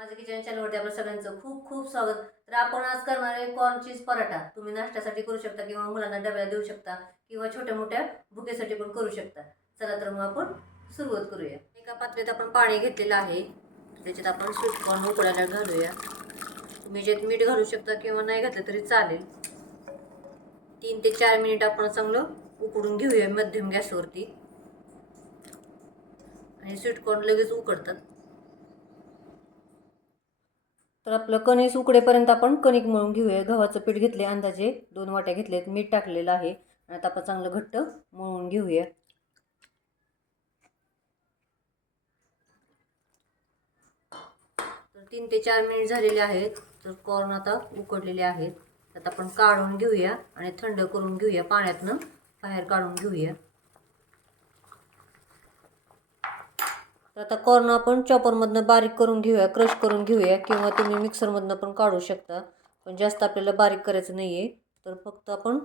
माझं किचन चॅनलवरती आपलं सगळ्यांचं खूप खूप स्वागत. तर आपण आज करणार आहे कॉर्न चीज पराठा. तुम्ही नाश्त्यासाठी करू शकता किंवा मुलांना डब्याला देऊ शकता किंवा छोट्या मोठ्या भुकेसाठी पण करू शकता. चला तर मग आपण सुरुवात करूया. एका पात्रेत आपण पाणी घेतलेलं आहे. त्याच्यात आपण स्वीट कॉर्न उकडायला घालूया. तुम्ही ज्यात मीठ घालू शकता किंवा नाही घातलं तरी चालेल. तीन ते चार मिनिट आपण चांगलं उकडून घेऊया मध्यम गॅसवरती. आणि स्वीट कॉर्न लगेच उकडतात. तर आपलं कणीस उकडेपर्यंत आपण कणिक मळून घेऊया. गव्हाचं पीठ घेतले अंदाजे दोन वाट्या घेतलेत. मीठ टाकलेलं आहे. आणि आता आपण चांगलं घट्ट मळून घेऊया. तर तीन ते चार मिनिट झालेले आहेत. तर कॉर्न आता उकडलेले आहेत. त्यात आपण काढून घेऊया आणि थंड करून घेऊया. पाण्यातनं बाहेर काढून घेऊया. तर आता कॉर्न आपण चॉपरमधनं बारीक करून घेऊया क्रश करून घेऊया किंवा तुम्ही मिक्सरमधनं पण काढू शकता. पण जास्त आपल्याला बारीक करायचं नाही आहे तर फक्त आपण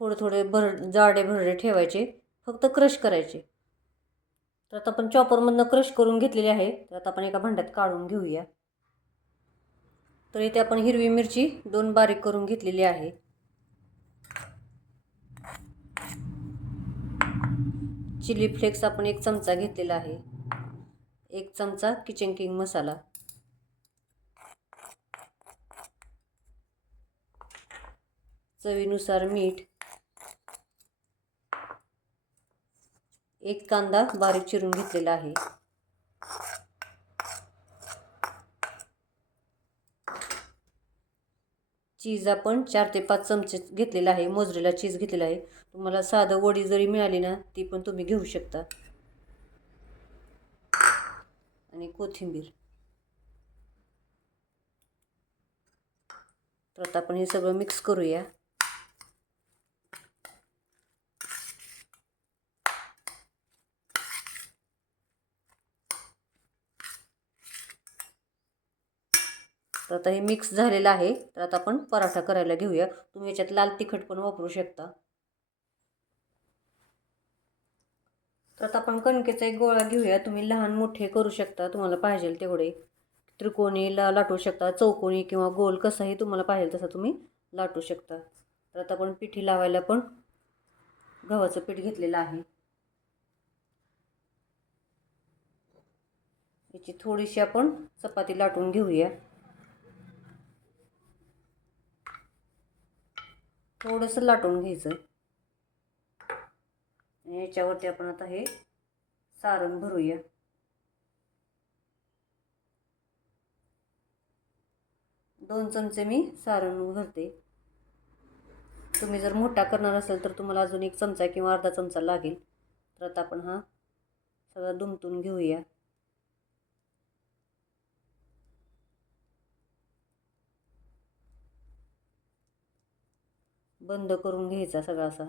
थोडे थोडे भर जाडे भरडे ठेवायचे. फक्त क्रश करायचे. तर आता आपण चॉपरमधनं क्रश करून घेतलेले आहे. तर आता आपण एका भांड्यात काढून घेऊया. तर इथे आपण हिरवी मिरची दोन बारीक करून घेतलेली आहे. चिली फ्लेक्स आपण एक चमचा घेतलेला आहे. एक चमचा किचन किंग मसाला. चवीनुसार मीठ. एक कांदा बारीक चिरून घेतलेला आहे. चीज आपण चार ते पाच चमचे घेतलेला आहे. मोजरेला चीज घेतलेला आहे. तुम्हाला साधं वडी जरी मिळाली ना ती पण तुम्ही घेऊ शकता. आणि कोथिंबीर. तर आता आपण हे सगळं मिक्स करूया. तर आता हे मिक्स झालेलं आहे. तर आता आपण पराठा करायला घेऊया. तुम्ही याच्यात लाल तिखट पण वापरू शकता. तर आता आपण कणकेचा एक गोळा घेऊया. तुम्ही लहान मोठे करू शकता तुम्हाला पाहिजे तेवढे. त्रिकोणी ला लाटू शकता चौकोनी किंवा गोल कसाही तुम्हाला पाहिजे तसा तुम्ही लाटू शकता. तर आता आपण पिठी लावायला पण गव्हाचं पीठ घेतलेलं आहे. याची थोडीशी आपण चपाती लाटून घेऊया. थोडंसं लाटून घ्यायचं. आणि याच्यावरती आपण आता हे सारण भरूया. दोन चमचे मी सारण भरते. तुम्ही जर मोठा करणार असेल तर तुम्हाला अजून एक चमचा किंवा अर्धा चमचा लागेल. तर आता आपण हा सगळा दुमतून घेऊया. बंद करून घ्यायचा सगळा असा.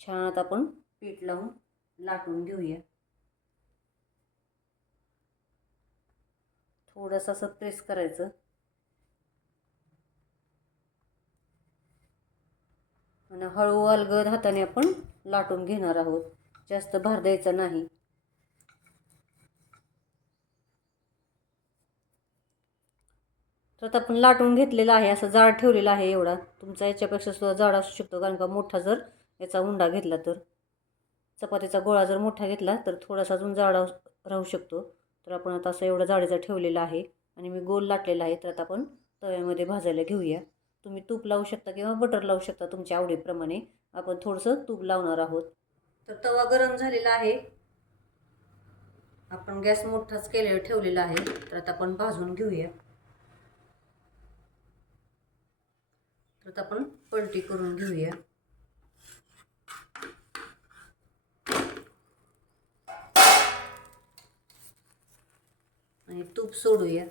छान आता आपण पीठ लावून लाटून घेऊया. थोडंसं असं प्रेस करायचं. आणि हळू अलगद हाताने आपण लाटून घेणार आहोत. जास्त भार द्यायचा नाही. तर आता आपण लाटून घेतलेला आहे. असं जाड ठेवलेला आहे एवढा. तुमचा याच्यापेक्षा सुद्धा जाड असू शकतो कारण का मोठा जर याचा उंडा घेतला तर? चपातीचा गोळा जर मोठा घेतला तर थोडासा अजून जाडा राहू शकतो. तर आपण आता असं एवढा जाडीचा ठेवलेला आहे आणि मी गोल लाटलेला आहे तर आता आपण तव्यामध्ये भाजायला घेऊया. तुम्ही तूप लावू शकता किंवा बटर लावू शकता तुमच्या आवडीप्रमाणे. आपण थोडंसं तूप लावणार आहोत. तर तवा गरम झालेला आहे. आपण गॅस मोठाच केले ठेवलेला आहे. तर आता आपण भाजून घेऊया. तर आता आपण पलटी करून घेऊया. आणि तूप सोडूया.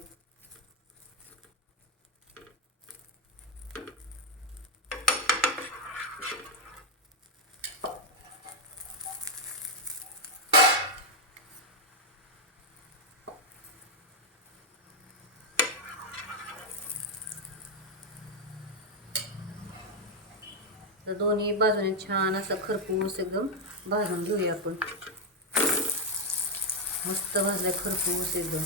दोन्ही बाजूने छान असं खरपूस एकदम भाजून घेऊया आपण. मस्त भाजलाय खरपूस एकदम.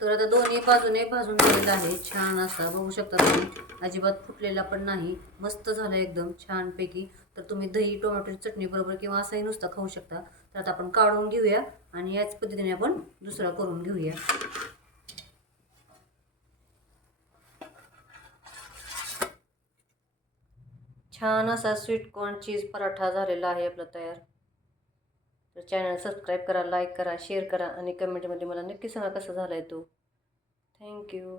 तर आता दोन्ही बाजूने भाजून झालेला आहे. छान असा बघू शकता तुम्ही. अजिबात फुटलेला पण नाही. मस्त झाला एकदम छानपैकी. तर तुम्ही दही टोमॅटोची चटणी बरोबर किंवा असाही नुसता खाऊ शकता. तर आता आपण काढून घेऊया आणि याच पद्धतीने आपण दुसरा करून घेऊया. छान असा स्वीट कॉर्न चीज पराठा झालेला आहे आपला तयार. तर चॅनल सबस्क्राईब करा लाईक करा शेअर करा आणि कमेंटमध्ये मला नक्की सांगा कसा झाला आहे तो थँक्यू